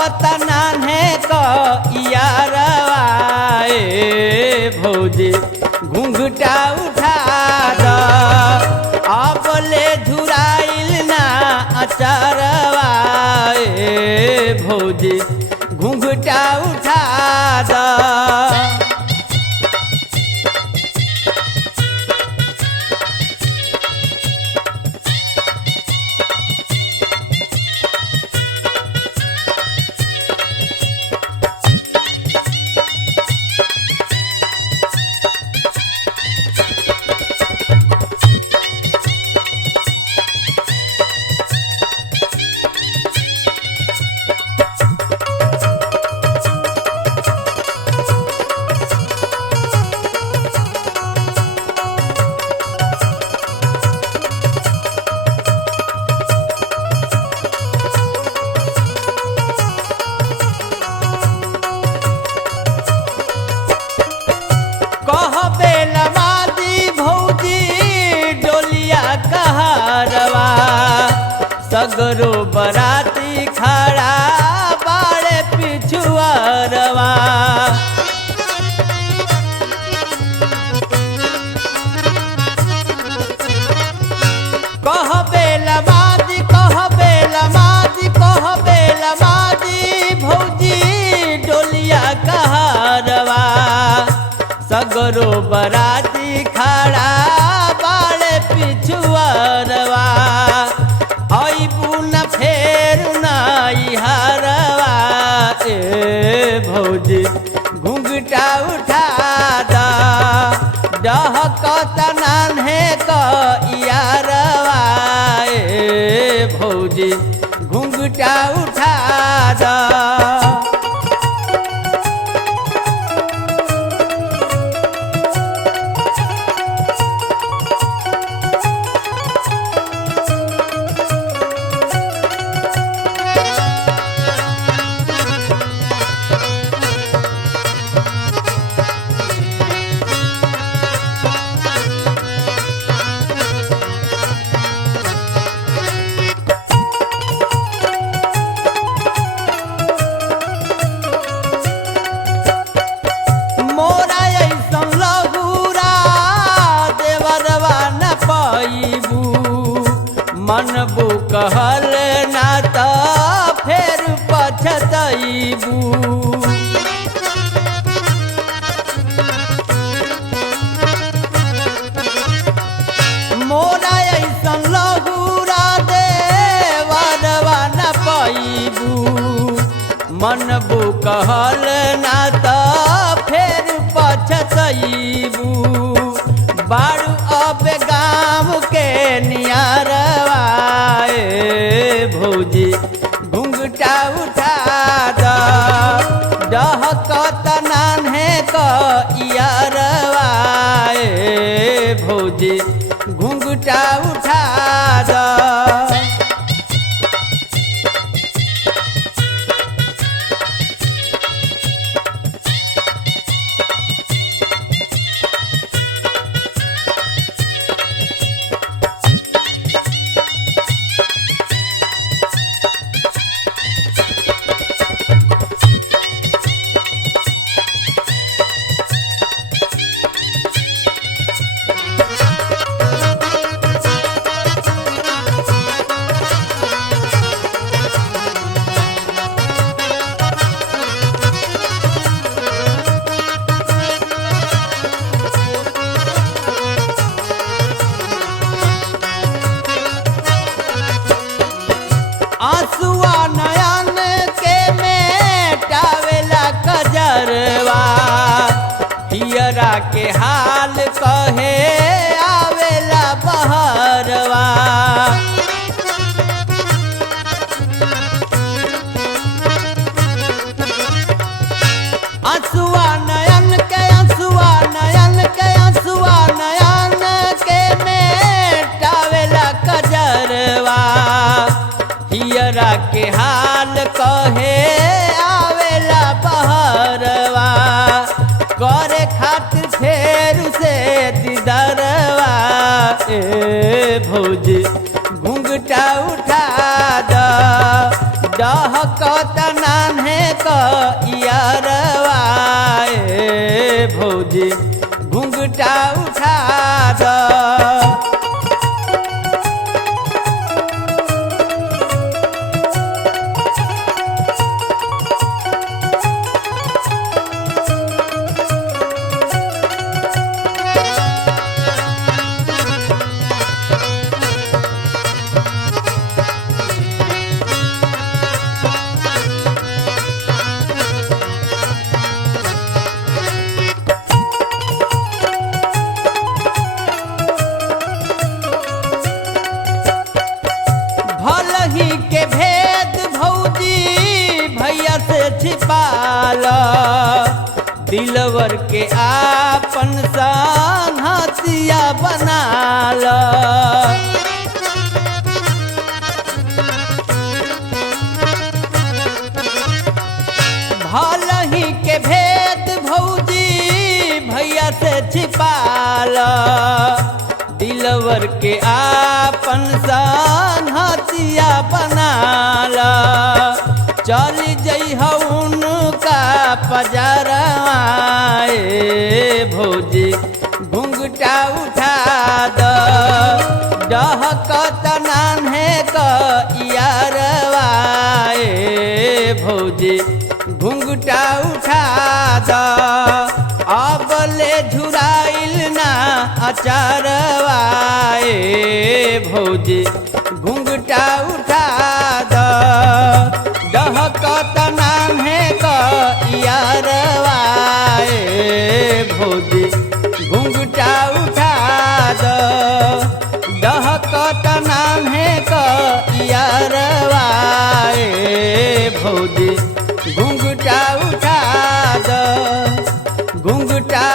डहकत नान्हे क यारवा ए भौजी घुंघटा उठा द अब ले झुराइल ना अचरवा ए भौजी घुंघटा उठा द सगरो बराती खड़ा बाड़े पिछुआरवा कहबे लमादी भौजी डोलिया कहारवा सगरो बराती खड़ा बाड़े पिछुआरवा न फेर नाई हरवा ए भौजी घुंघटा उठा द डहकत नान्हे क यारवा ए भौजी घुंघटा उठा द मनबू कहल ना त फेर पछतैबू मोरा ऐसन लहूरा देवरवा न पैबू मनबू कहल ना त फेर पछतैबू बारू अब गाँव के नियारवा ए भौजी घुंघटा उठा द डहकत नान्हे क यारवा ए भौजी घुंघटा उठा द आंसुआ नयन के मेटावेला कजरवा हियरा के हाल कहे आवेला बहरवा आंसुआ नयन के मेटावेला कजरवा हियरा के हाल कहे आवेला बहरवा करे खातिर फेर से दीदरवा ए भौजी घुंघटा उठा द डहकत नान यारवा ए भौजी घुंघटा उठा दो। भलही के भेद भौजी भैया से छिपाल, दिलवर के आपन संगतिया बनाल। भलही के भेद भौजी भैया से छिपाल, दिलवर के आपन संगतिया बनाल। चल जइह उनका पजरवा ए भौजी घुंघटा उठा दो। डहकत नान्हे क यारवा ए भौजी घुंघटा उठा दो। अब ले झुराइल ना अचारवा ए भौजी घुंघटा उठा दो। डहकत नान्हे क यारवा ए भौजी घुंघटा उठा दो। डहकत नान्हे क यारवा ए भौजी घुंघटा उठा दो। घुंघटा